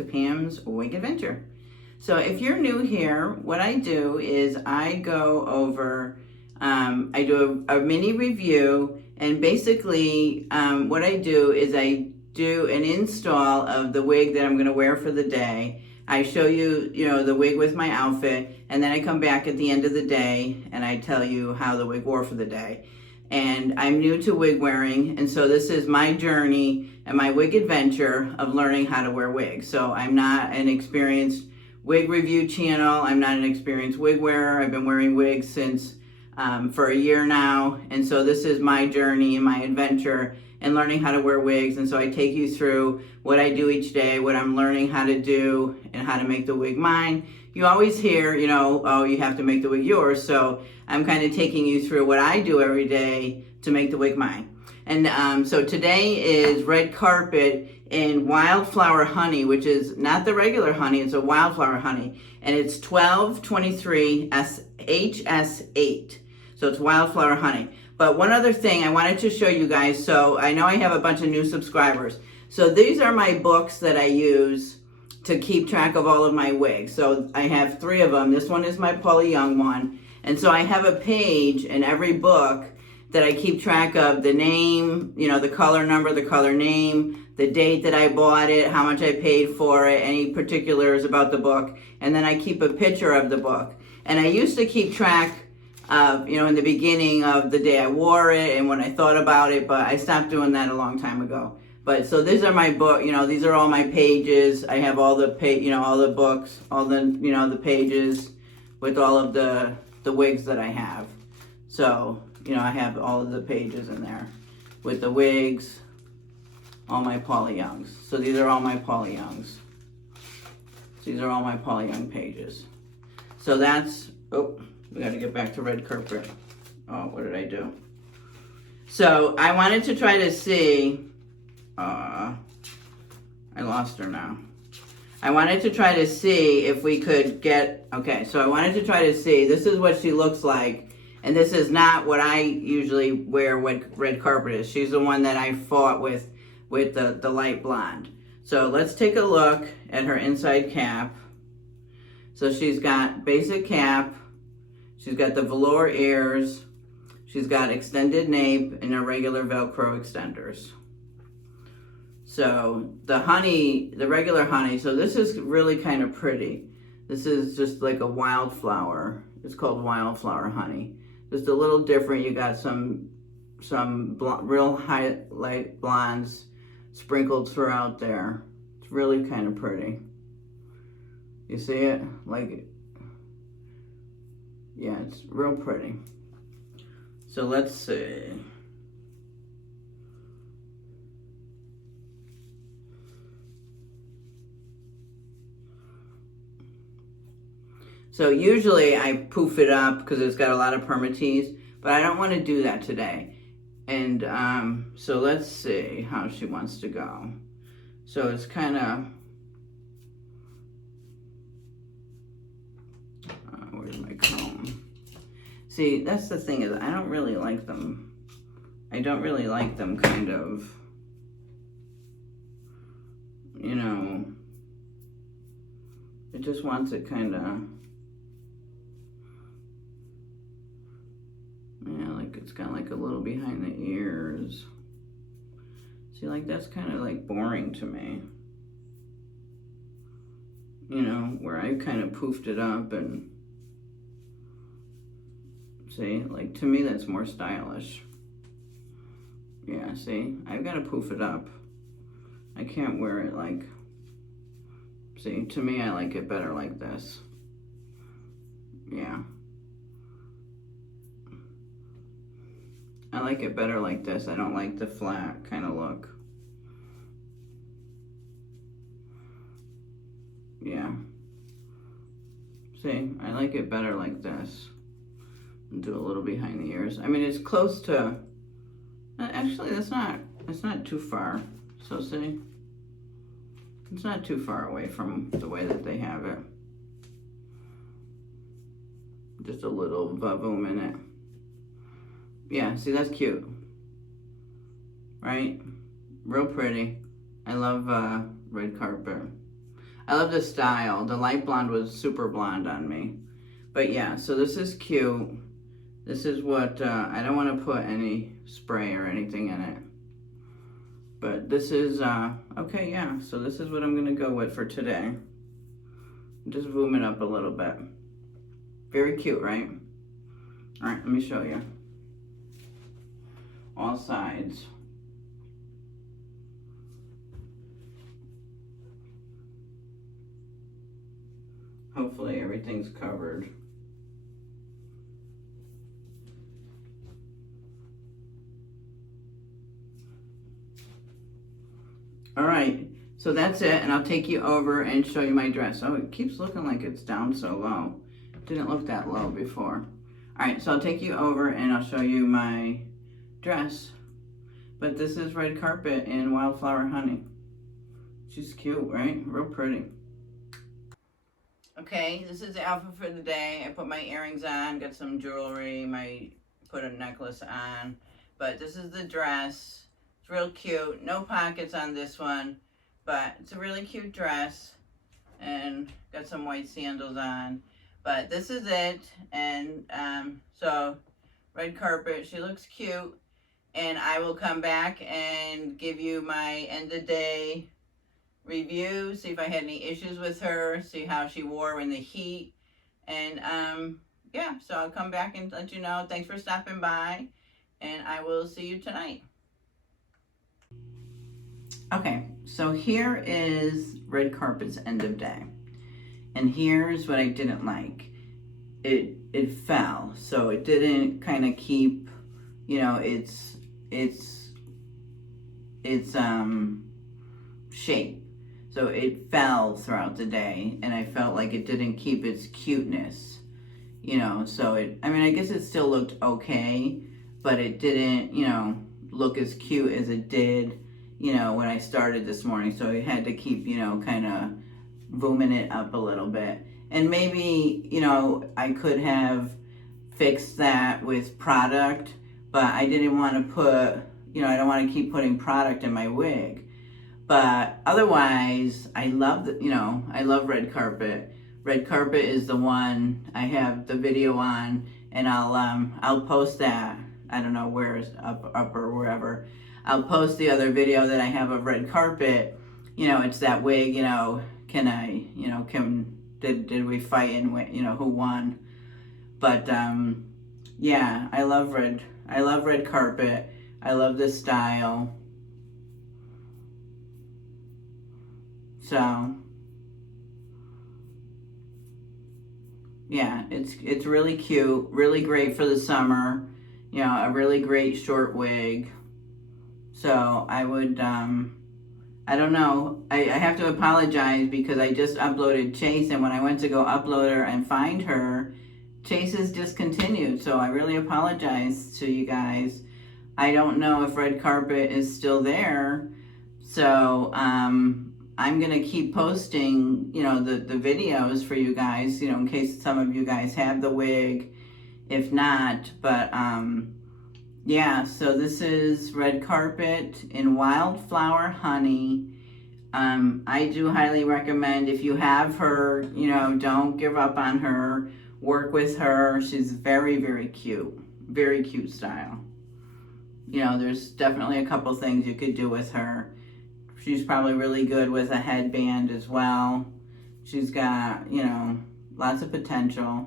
to Pam's Wig Adventure. So if you're new here, what I do is I go over, I do a mini review, and basically what I do is I do an install of the wig that I'm going to wear for the day. I show you, the wig with my outfit, and then I come back at the end of the day and I tell you how the wig wore for the day. And I'm new to wig wearing, and so this is my journey and my wig adventure of learning how to wear wigs. So I'm not an experienced wig review channel. I'm not an experienced wig wearer. I've been wearing wigs since for a year now, and so this is my journey and my adventure and learning how to wear wigs. And so I take you through what I do each day, what I'm learning how to do, and how to make the wig mine. You always hear, oh, you have to make the wig yours. So I'm kind of taking you through what I do every day to make the wig mine. And so today is red carpet in Wildflower honey, which is not the regular honey, it's a Wildflower honey. And it's 1223 HS8. So it's Wildflower honey. But one other thing I wanted to show you guys, so I know I have a bunch of new subscribers. So these are my books that I use to keep track of all of my wigs. So I have 3 of them. This one is my Paula Young one. And so I have a page in every book that I keep track of the name, the color number, the color name, the date that I bought it, how much I paid for it, any particulars about the book. And then I keep a picture of the book. And I used to keep track of, in the beginning of the day I wore it and when I thought about it, but I stopped doing that a long time ago. But so these are my book, these are all my pages. I have all the all the books, all the, the pages with all of the wigs that I have. So, I have all of the pages in there with the wigs, all my Paula Youngs. So these are all my Paula Youngs. These are all my Paula Young pages. So that's, we got to get back to red carpet. Oh, what did I do? So I wanted to try to see, I lost her now. I wanted to try to see if we could get, so I wanted to try to see, this is what she looks like. And this is not what I usually wear what red carpet is. She's the one that I fought with the light blonde. So let's take a look at her inside cap. So she's got basic cap. She's got the velour ears. She's got extended nape and irregular Velcro extenders. So the regular honey, so this is really kind of pretty. This is just like a wildflower. It's called Wildflower honey. Just a little different. You got some real highlight blondes sprinkled throughout there. It's really kind of pretty. You see it? Yeah, it's real pretty. So let's see. So usually I poof it up because it's got a lot of permatease, but I don't want to do that today. And so let's see how she wants to go. So it's kind of, where's my comb? See, that's the thing is I don't really like them. I don't really like them kind of, it just wants it kind of, it's got like a little behind the ears. See, that's kind of boring to me. Where I kind of poofed it up and see, to me that's more stylish. Yeah, see, I've got to poof it up. I can't wear it see, to me I like it better like this. Yeah. I like it better like this. I don't like the flat kind of look. Yeah. See, I like it better like this. And do a little behind the ears. I mean, it's close to, actually that's not too far. So see, it's not too far away from the way that they have it. Just a little vavoom in it. Yeah, see, that's cute, right? Real pretty. I love red carpet. I love the style. The light blonde was super blonde on me. But yeah, so this is cute. This is what, I don't want to put any spray or anything in it. But this is, okay, yeah. So this is what I'm going to go with for today. Just boom it up a little bit. Very cute, right? All right, let me show you. All sides. Hopefully everything's covered. All right, so that's it, and I'll take you over and show you my dress. Oh, it keeps looking like it's down so low. Didn't look that low before. All right, so I'll take you over and I'll show you my dress. But this is Red Carpet in Wildflower Honey. She's cute, right? Real pretty. Okay, this is the outfit for the day. I put my earrings on, got some jewelry, put a necklace on. But this is the dress. It's real cute. No pockets on this one, but it's a really cute dress. And got some white sandals on. But this is it. And so, Red Carpet, she looks cute. And I will come back and give you my end of day review, see if I had any issues with her, see how she wore in the heat, and yeah, so I'll come back and let you know. Thanks for stopping by, and I will see you tonight. Okay, so here is Red Carpet's end of day, and here's what I didn't like. It fell, so it didn't kind of keep, you know, its shape. So it fell throughout the day, and I felt like it didn't keep its cuteness, you know. So I mean, I guess it still looked okay, but it didn't, you know, look as cute as it did, you know, when I started this morning. So I had to keep, you know, kind of booming it up a little bit. And maybe, you know, I could have fixed that with product, but I didn't want to put, you know, I don't want to keep putting product in my wig. But otherwise, I love, I love Red Carpet. Red Carpet is the one I have the video on, and I'll post that. I don't know where it's up or wherever. I'll post the other video that I have of Red Carpet. You know, it's that wig. You know, did we fight and you know who won? But yeah, I love Red Carpet. I love this style. So, yeah, it's really cute, really great for the summer, you know, a really great short wig. So I would, I don't know, I have to apologize because I just uploaded Chase, and when I went to go upload her and find her, Chase is discontinued. So I really apologize to you guys. I don't know if Red Carpet is still there. So, I'm going to keep posting, you know, the videos for you guys, you know, in case some of you guys have the wig. If not, but, yeah, so this is Red Carpet in Wildflower Honey. I do highly recommend, if you have her, you know, don't give up on her. Work with her. She's very, very cute. Very cute style. You know, there's definitely a couple things you could do with her. She's probably really good with a headband as well. She's got, you know, lots of potential.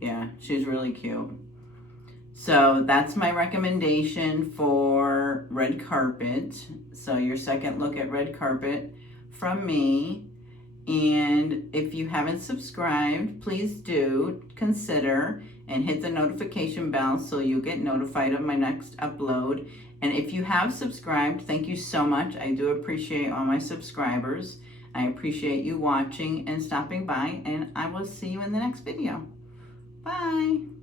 Yeah, she's really cute. So that's my recommendation for Red Carpet. So your second look at Red Carpet from me. And if you haven't subscribed, please do consider and hit the notification bell so you get notified of my next upload. And if you have subscribed, thank you so much. I do appreciate all my subscribers. I appreciate you watching and stopping by, and I will see you in the next video. Bye.